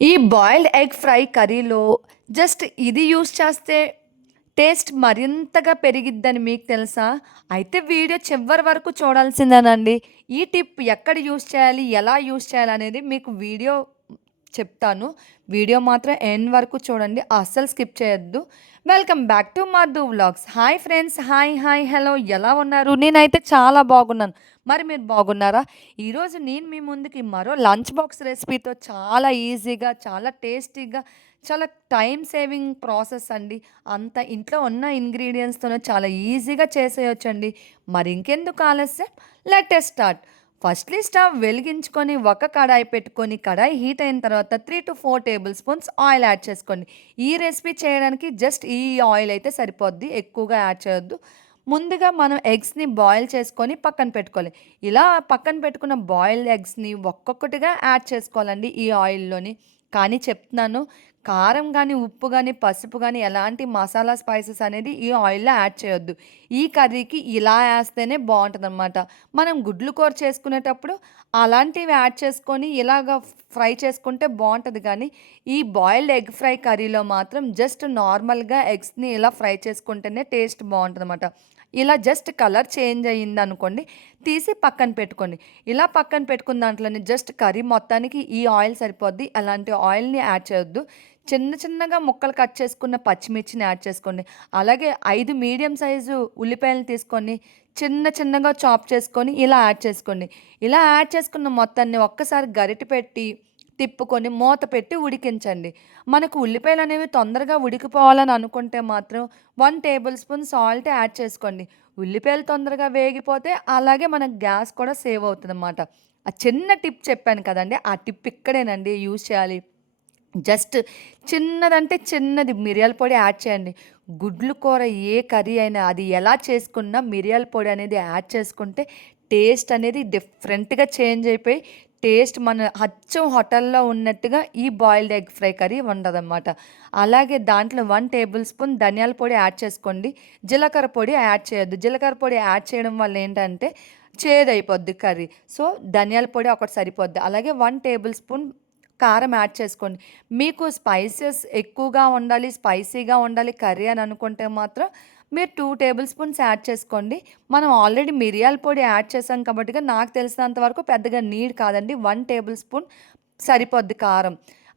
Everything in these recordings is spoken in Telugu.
ఈ బాయిల్డ్ ఎగ్ ఫ్రై కర్రీలో జస్ట్ ఇది యూస్ చేస్తే టేస్ట్ మరింతగా పెరిగిద్దని మీకు తెలుసా? అయితే వీడియో చివరి వరకు చూడాల్సిందేనండి. ఈ టిప్ ఎక్కడ యూస్ చేయాలి ఎలా యూస్ చేయాలి అనేది మీకు వీడియో చెప్తాను. వీడియో మాత్రం ఎండ్ వరకు చూడండి అస్సలు స్కిప్ చేయొద్దు. Welcome back to Madhu vlogs. Hi friends hi hi hello ఎలా ఉన్నారు? నేనైతే చాలా బాగున్నాను. మరి మీరు బాగున్నారా? ఈరోజు నేను మీ ముందుకి మరో లంచ్ బాక్స్ రెసిపీతో చాలా ఈజీగా చాలా టేస్టీగా చాలా టైం సేవింగ్ ప్రాసెస్ అండి. అంత ఇంట్లో ఉన్న ఇంగ్రీడియంట్స్తోనే చాలా ఈజీగా చేసేయొచ్చండి. మరి ఇంకెందుకు ఆలస్యం? Latest start. ఫస్ట్లీ స్టవ్ వెలిగించుకొని ఒక కడాయి పెట్టుకొని కడాయి హీట్ అయిన తర్వాత three to four tablespoons oil add చేసుకోండి. ఈ రెసిపీ చేయడానికి జస్ట్ ఈ ఆయిల్ అయితే సరిపోద్ది ఎక్కువగా యాడ్ చేయొద్దు. ముందుగా మనం ఎగ్స్ని బాయిల్ చేసుకొని పక్కన పెట్టుకోవాలి. ఇలా పక్కన పెట్టుకున్న బాయిల్డ్ ఎగ్స్ని ఒక్కొక్కటిగా యాడ్ చేసుకోవాలండి ఈ ఆయిల్లోని. కానీ చెప్తున్నాను కారం కానీ ఉప్పు కానీ పసుపు కానీ ఎలాంటి మసాలా స్పైసెస్ అనేది ఈ ఆయిల్లో యాడ్ చేయొద్దు. ఈ కర్రీకి ఇలా వేస్తేనే బాగుంటుంది అనమాట మనం గుడ్లు కూర చేసుకునేటప్పుడు అలాంటివి యాడ్ చేసుకొని ఇలాగ ఫ్రై చేసుకుంటే బాగుంటుంది కానీ ఈ బాయిల్డ్ ఎగ్ ఫ్రై కర్రీలో మాత్రం జస్ట్ నార్మల్గా ఎగ్స్ని ఇలా ఫ్రై చేసుకుంటేనే టేస్ట్ బాగుంటుంది అనమాట ఇలా జస్ట్ కలర్ చేంజ్ అయ్యింది అనుకోండి తీసి పక్కన పెట్టుకోండి. ఇలా పక్కన పెట్టుకున్న దాంట్లోనే జస్ట్ కర్రీ మొత్తానికి ఈ ఆయిల్ సరిపోద్ది అలాంటి ఆయిల్ని యాడ్ చేయొద్దు. చిన్న చిన్నగా ముక్కలు కట్ చేసుకున్న పచ్చిమిర్చిని యాడ్ చేసుకోండి. అలాగే ఐదు మీడియం సైజు ఉల్లిపాయలు తీసుకొని చిన్న చిన్నగా చాప్ చేసుకొని ఇలా యాడ్ చేసుకోండి. ఇలా యాడ్ చేసుకున్న మొత్తాన్ని ఒక్కసారి గరిటె పెట్టి తిప్పుకొని మూత పెట్టి ఉడికించండి. మనకు ఉల్లిపాయలు అనేవి తొందరగా ఉడికిపోవాలని అనుకుంటే మాత్రం one tablespoon salt add చేసుకోండి. ఉల్లిపాయలు తొందరగా వేగిపోతే అలాగే మనకు గ్యాస్ కూడా సేవ్ అవుతుంది అన్నమాట ఆ చిన్న టిప్ చెప్పాను కదండి ఆ టిప్ ఇక్కడేనండి యూజ్ చేయాలి. జస్ట్ చిన్నదంటే చిన్నది. మిరియాల పొడి యాడ్ చేయండి. గుడ్లు కూర ఏ కర్రీ అయినా అది ఎలా చేసుకున్నా మిరియాల పొడి అనేది యాడ్ చేసుకుంటే టేస్ట్ అనేది డిఫరెంట్గా చేంజ్ అయిపోయి టేస్ట్ మన అచ్చం హోటల్లో ఉన్నట్టుగా ఈ బాయిల్డ్ ఎగ్ ఫ్రై కర్రీ ఉండదన్నమాట. అలాగే దాంట్లో వన్ టేబుల్ స్పూన్ ధనియాల పొడి యాడ్ చేసుకోండి. జీలకర్ర పొడి యాడ్ చేయొద్దు. జీలకర్ర పొడి యాడ్ చేయడం వల్ల ఏంటంటే చేదైపోద్ది కర్రీ. సో ధనియాల పొడి ఒకటి సరిపోద్ది. అలాగే వన్ టేబుల్ స్పూన్ కారం యాడ్ చేసుకోండి. మీకు స్పైసెస్ ఎక్కువగా ఉండాలి స్పైసీగా ఉండాలి కర్రీ అని అనుకుంటే మాత్రం మీరు టూ టేబుల్ స్పూన్స్ యాడ్ చేసుకోండి. మనం ఆల్రెడీ మిరియాల పొడి యాడ్ చేసాం కాబట్టి నాకు తెలిసినంత వరకు పెద్దగా నీడ్ కాదండి. వన్ టేబుల్ స్పూన్ సరిపోద్ది కారం.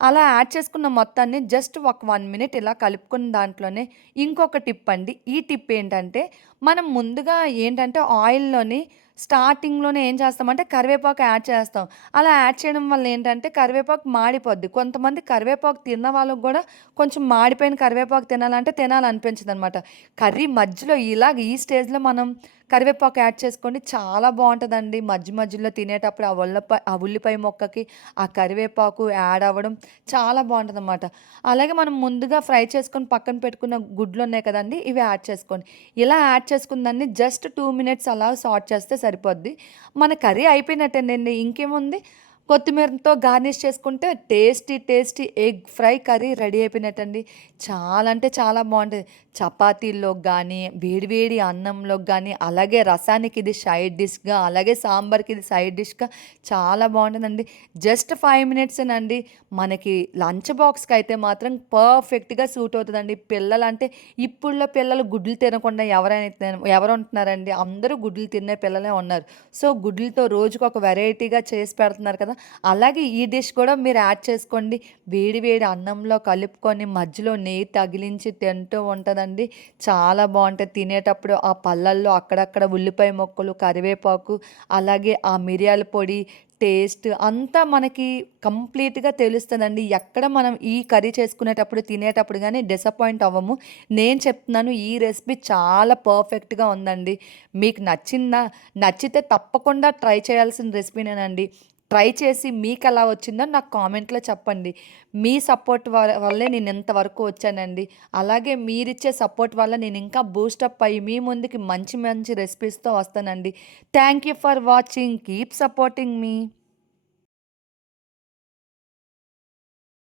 అలా యాడ్ చేసుకున్న మొత్తాన్ని జస్ట్ ఒక వన్ మినిట్ ఇలా కలుపుకున్న దాంట్లోనే ఇంకొక టిప్ అండి. ఈ టిప్ ఏంటంటే మనం ముందుగా ఏంటంటే ఆయిల్లోని స్టార్టింగ్లోనే ఏం చేస్తామంటే కరివేపాకు యాడ్ చేస్తాం. అలా యాడ్ చేయడం వల్ల ఏంటంటే కరివేపాకు మాడిపోద్ది. కొంతమంది కరివేపాకు తిన్న వాళ్ళకి కూడా కొంచెం మాడిపోయిన కరివేపాకు తినాలంటే తినాలనిపించదు అనమాట కర్రీ మధ్యలో ఇలాగ ఈ స్టేజ్లో మనం కరివేపాకు యాడ్ చేసుకోండి. చాలా బాగుంటుందండి. మధ్య మధ్యలో తినేటప్పుడు ఆ ఉల్లపాయ ఆ ఉల్లిపాయ మొక్కకి ఆ కరివేపాకు యాడ్ అవ్వడం చాలా బాగుంటుంది అనమాట అలాగే మనం ముందుగా ఫ్రై చేసుకొని పక్కన పెట్టుకున్న గుడ్లు ఉన్నాయి కదండి ఇవి యాడ్ చేసుకోండి. ఇలా యాడ్ చేసుకుందాన్ని జస్ట్ టూ మినిట్స్ అలా సార్ట్ చేస్తే సరిపోద్ది. మన కర్రీ అయిపోయినట్టేనండి. ఇంకేముంది? కొత్తిమీరతో గార్నిష్ చేసుకుంటే tasty tasty egg fry curry ready అయిపోయినట్టండి. చాలా అంటే చాలా బాగుంటుంది. చపాతీల్లో కానీ వేడివేడి అన్నంలోకి కానీ అలాగే రసానికి ఇది సైడ్ డిష్గా అలాగే సాంబార్కి ఇది సైడ్ డిష్గా చాలా బాగుంటుందండి. జస్ట్ ఫైవ్ మినిట్స్నండి. మనకి లంచ్ బాక్స్కి అయితే మాత్రం పర్ఫెక్ట్గా సూట్ అవుతుందండి. పిల్లలు అంటే ఇప్పుడులో పిల్లలు గుడ్లు తినకుండా ఎవరైనా ఎవరు ఉంటున్నారండి? అందరూ గుడ్లు తినే పిల్లలే ఉన్నారు. సో గుడ్లతో రోజుకు ఒక వెరైటీగా చేసి పెడుతున్నారు కదా. అలాగే ఈ డిష్ కూడా మీరు యాడ్ చేసుకోండి. వేడి వేడి అన్నంలో కలుపుకొని మధ్యలో నెయ్యి తగిలించి తింటూ ఉంటుందండి. చాలా బాగుంటుంది. తినేటప్పుడు ఆ పళ్ళల్లో అక్కడక్కడ ఉల్లిపాయ మొక్కలు కరివేపాకు అలాగే ఆ మిరియాల పొడి టేస్ట్ అంతా మనకి కంప్లీట్గా తెలుస్తుందండి. ఎక్కడ మనం ఈ కర్రీ చేసుకునేటప్పుడు తినేటప్పుడు కానీ డిసప్పాయింట్ అవ్వము. నేను చెప్తున్నాను ఈ రెసిపీ చాలా పర్ఫెక్ట్గా ఉందండి. మీకు నచ్చిందా? నచ్చితే తప్పకుండా ట్రై చేయాల్సిన రెసిపీనేనండి. ట్రై చేసి మీకు ఎలా వచ్చిందో నాకు కామెంట్లో చెప్పండి. మీ సపోర్ట్ వల్లే నేను ఇంతవరకు వచ్చానండి. అలాగే మీరిచ్చే సపోర్ట్ వల్ల నేను ఇంకా బూస్టప్ అయ్యి మీ ముందుకి మంచి మంచి రెసిపీస్తో వస్తానండి. Thank you for watching. Keep supporting me.